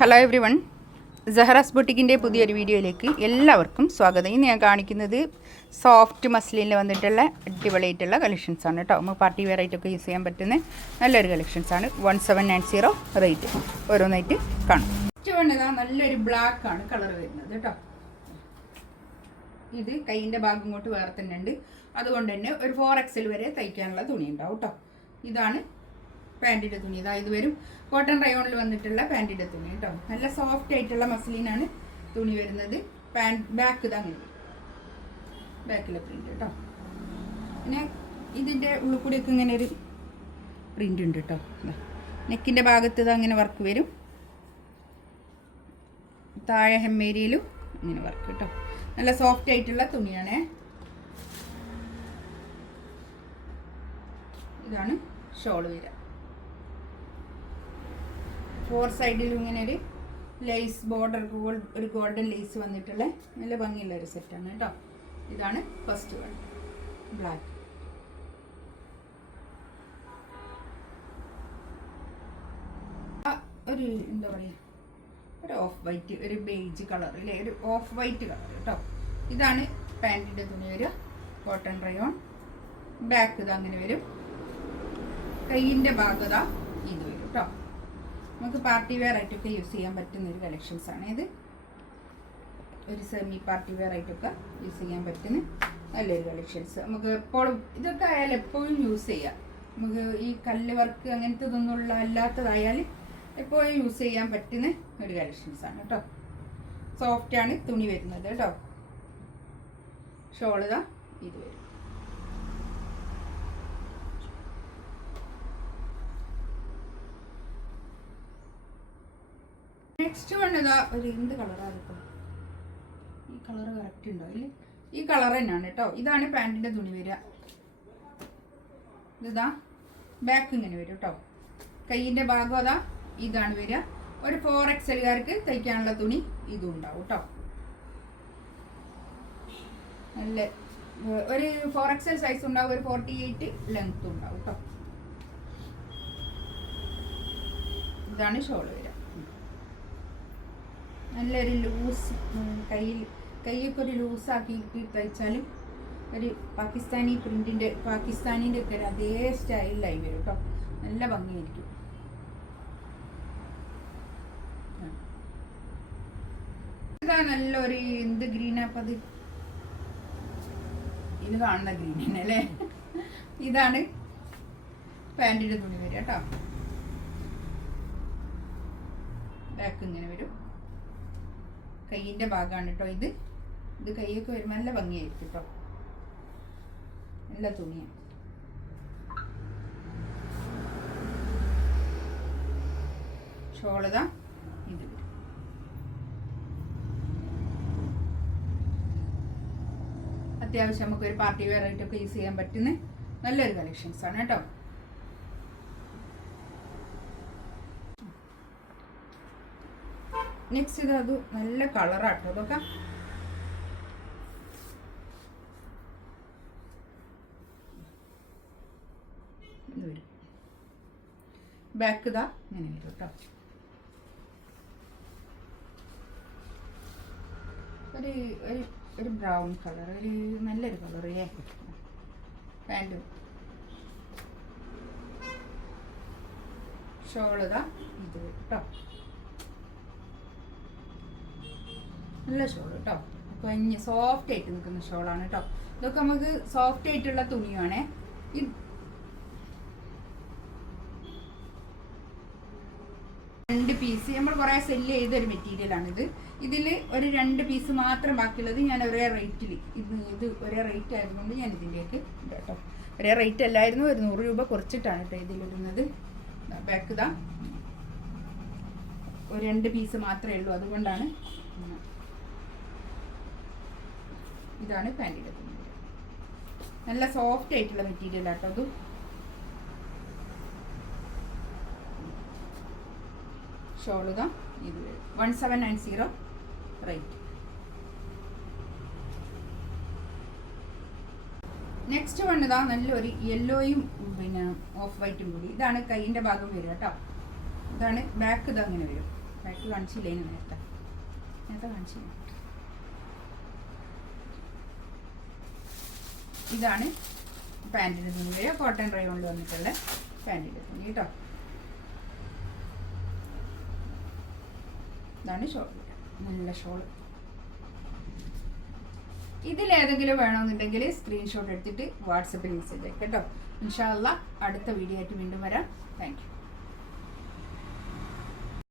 Hello every one, സഹറാസ് ബൊട്ടിക്കിൻ്റെ പുതിയൊരു വീഡിയോയിലേക്ക് എല്ലാവർക്കും സ്വാഗതം. ഇന്ന് ഞാൻ കാണിക്കുന്നത് സോഫ്റ്റ് മസ്ലിനിൽ വന്നിട്ടുള്ള അടിപൊളിയായിട്ടുള്ള കളക്ഷൻസാണ് കേട്ടോ. നമുക്ക് പാർട്ടി വെയർ ആയിട്ടൊക്കെ യൂസ് ചെയ്യാൻ പറ്റുന്ന നല്ലൊരു കളക്ഷൻസാണ്. 1790 റേറ്റ്. ഓരോന്നായിട്ട് കാണും. ഇഷ്ടമുള്ളതാ നല്ലൊരു ബ്ലാക്കാണ് കളർ വരുന്നത് കേട്ടോ. ഇത് കൈയിൻ്റെ ഭാഗം ഇങ്ങോട്ട് വേറെ തന്നെ ഉണ്ട്, അതുകൊണ്ട് തന്നെ ഒരു 4XL വരെ തയ്ക്കാനുള്ള തുണി ഉണ്ടാവും കേട്ടോ. ഇതാണ് പാൻറ്റിൻ്റെ തുണി. ഇത് വരും കോട്ടൺ റയോണിൽ വന്നിട്ടുള്ള പാൻറ്റിൻ്റെ തുണി കേട്ടോ. നല്ല സോഫ്റ്റ് ആയിട്ടുള്ള മസ്ലിനാണ് തുണി വരുന്നത്. ബാക്ക് ഇതാ അങ്ങനെ ബാക്കിലെ പ്രിന്റ് കേട്ടോ. പിന്നെ ഇതിൻ്റെ ഉള്ളിൽ കൂടിയൊക്കെ ഇങ്ങനെ ഒരു പ്രിന്റ് ഉണ്ട് കേട്ടോ. നെക്കിൻ്റെ ഭാഗത്ത് ഇത് അങ്ങനെ വർക്ക് വരും. താഴെ ഹെമ്മേരിയിലും ഇങ്ങനെ വർക്ക് കേട്ടോ. നല്ല സോഫ്റ്റ് ആയിട്ടുള്ള തുണിയാണേ. ഇതാണ് ഷോള് വരിക. 4 സൈഡിലും ഇങ്ങനെ ഒരു ലേസ് ബോർഡർ, ഒരു ഗോൾഡൻ ലേസ് വന്നിട്ടുള്ള നല്ല ഭംഗിയുള്ള ഒരു സെറ്റാണ് കേട്ടോ. ഇതാണ് ഫസ്റ്റ് വൺ, ബ്ലാക്ക്. ഒരു എന്താ പറയുക, ഒരു ഓഫ് വൈറ്റ്, ഒരു ബേജ് കളർ അല്ലേ, ഒരു ഓഫ് വൈറ്റ് കളർ കേട്ടോ. ഇതാണ് പാൻറ്റിൻ്റെ തുണി വരിക, കോട്ടൺ റയോൺ. ബാക്ക് ഇത് അങ്ങനെ വരും. കൈയിൻ്റെ ഭാഗത ഇത് വരും കേട്ടോ. നമുക്ക് പാർട്ടി വെയർ ആയിട്ടൊക്കെ യൂസ് ചെയ്യാൻ പറ്റുന്ന ഒരു കളക്ഷൻസാണ് ഇത്. ഒരു സെമി പാർട്ടി വെയർ ആയിട്ടൊക്കെ യൂസ് ചെയ്യാൻ പറ്റുന്ന നല്ലൊരു കളക്ഷൻസ്. നമുക്ക് എപ്പോഴും ഇതൊക്കെ ആയാലും എപ്പോഴും യൂസ് ചെയ്യാം. നമുക്ക് ഈ കല്ല് വർക്ക് അങ്ങനത്തെ ഇതൊന്നുള്ള അല്ലാത്തതായാൽ എപ്പോഴും യൂസ് ചെയ്യാൻ പറ്റുന്ന ഒരു കളക്ഷൻസാണ് കേട്ടോ. സോഫ്റ്റാണ് തുണി വരുന്നത് കേട്ടോ. ഷോൾ ഇതാ ഇത് വരും. നെക്സ്റ്റ് വൺ ഇതാ ഒരു എന്ത് കളറാണ് ഇപ്പോൾ, ഈ കളർ കറക്റ്റ് ഉണ്ടോ ഇല്ലേ? ഈ കളർ തന്നെയാണ് കേട്ടോ. ഇതാണ് പാൻറ്റിൻ്റെ തുണി വരിക. ഇതാ ബാക്ക് ഇങ്ങനെ വരും കേട്ടോ. കൈയിൻ്റെ ഭാഗം അതാ ഇതാണ് വരിക. ഒരു 4XLകാർക്ക് തയ്ക്കാനുള്ള തുണി ഇതും ഉണ്ടാവും കേട്ടോ. നല്ല ഒരു 4XL സൈസ് ഉണ്ടാവും, ഒരു 48 ലെങ്ത് ഉണ്ടാവും കേട്ടോ. ഇതാണ് ഷോള് വരിക. നല്ലൊരു ലൂസ്, കൈയൊക്കെ ഒരു ലൂസാക്കിയിട്ട് തയ്ച്ചാലും ഒരു പാകിസ്ഥാനി പ്രിൻറ്റിൻ്റെ, പാകിസ്ഥാനിൻ്റെ ഒക്കെ അതേ സ്റ്റൈലിലായി വരും കേട്ടോ. നല്ല ഭംഗിയായിരിക്കും. ഇതാ നല്ലൊരു എന്ത് ഗ്രീനാപ്പം അത്, ഇത് കാണുന്ന ഗ്രീൻ തന്നെ അല്ലേ. ഇതാണ് പാൻറ്റിൻ്റെ തുണി വരിക കേട്ടോ. ബാക്ക് ഇങ്ങനെ വരും. കൈയിൻ്റെ ഭാഗമാണ് കേട്ടോ ഇത്. ഇത് കൈയൊക്കെ വരുമ്പോൾ നല്ല ഭംഗിയായിരിക്കും കേട്ടോ. നല്ല തുണിയാണ്. ഷോളിതാ ഇത് വരും. അത്യാവശ്യം നമുക്കൊരു പാർട്ടി വെയർ ആയിട്ടൊക്കെ യൂസ് ചെയ്യാൻ പറ്റുന്ന നല്ലൊരു കളക്ഷൻസ് ആണ് കേട്ടോ. നെക്സ്റ്റ് ഇത് അത് നല്ല കളറാട്ടോ. അതൊക്കെ ഇത് വരും. ബാക്ക് ഇതാ ഇങ്ങനെ വരും കേട്ടോ. ഒരു ബ്രൗൺ കളർ, ഒരു നല്ലൊരു കളർ പാൻറ്റും. ഷോൾ ഇതാ ഇത് കേട്ടോ. നല്ല ഷോൾ കേട്ടോ. കുഞ്ഞ് സോഫ്റ്റ് ആയിട്ട് നിൽക്കുന്ന ഷോളാണ് കേട്ടോ. ഇതൊക്കെ നമുക്ക് സോഫ്റ്റ് ആയിട്ടുള്ള തുണിയാണേ. രണ്ട് പീസ് നമ്മൾ കുറേ സെല്ല് ചെയ്തൊരു മെറ്റീരിയലാണിത്. ഇതിൽ ഒരു 2 പീസ് മാത്രം ബാക്കിയുള്ളത് ഞാൻ ഒരേ റേറ്റിൽ, ഇത് ഒരേ റേറ്റ് ആയതുകൊണ്ട് ഞാൻ ഇതിൻ്റെയൊക്കെ കേട്ടോ. ഒരേ റേറ്റ് അല്ലായിരുന്നു, ഒരു 100 രൂപ കുറച്ചിട്ടാണ് കേട്ടോ ഇതിലിടുന്നത്. ബാക്ക് ഇതാ ഒരു 2 പീസ് മാത്രമേ ഉള്ളൂ, അതുകൊണ്ടാണ്. ഇതാണ് പാൻറ്റിൻ്റെ തുണി. നല്ല സോഫ്റ്റ് ആയിട്ടുള്ള മെറ്റീരിയൽ ആട്ടോ അതും. ഷോളുക ഇത് 1790 റേറ്റ്. നെക്സ്റ്റ് വൺ ഇതാ നല്ലൊരു യെല്ലോയും പിന്നെ ഓഫ് വൈറ്റും കൂടി. ഇതാണ് കൈയിൻ്റെ ഭാഗം വരിക കേട്ടോ. ഇതാണ് ബാക്ക്, ഇത് അങ്ങനെ വരും ബാക്ക് കാണിച്ചില്ലേ നേരത്തെ കാണിച്ചില്ല. ഇതാണ് പാൻറ്റിൻ്റെ തുണി വരിക. കോട്ടൺ റയോണിൽ വന്നിട്ടുള്ള പാൻറ്റിൻ്റെ തുണി കേട്ടോ. ഇതാണ് ഷോൾ, നല്ല ഷോൾ. ഇതിലേതെങ്കിലും വേണമെന്നുണ്ടെങ്കിൽ സ്ക്രീൻഷോട്ട് എടുത്തിട്ട് വാട്സപ്പിൽ മെസ്സേജ് അയക്കാം കേട്ടോ. ഇൻഷാ അല്ലാഹ് അടുത്ത വീഡിയോ ആയിട്ട് വീണ്ടും വരാം. Thank you.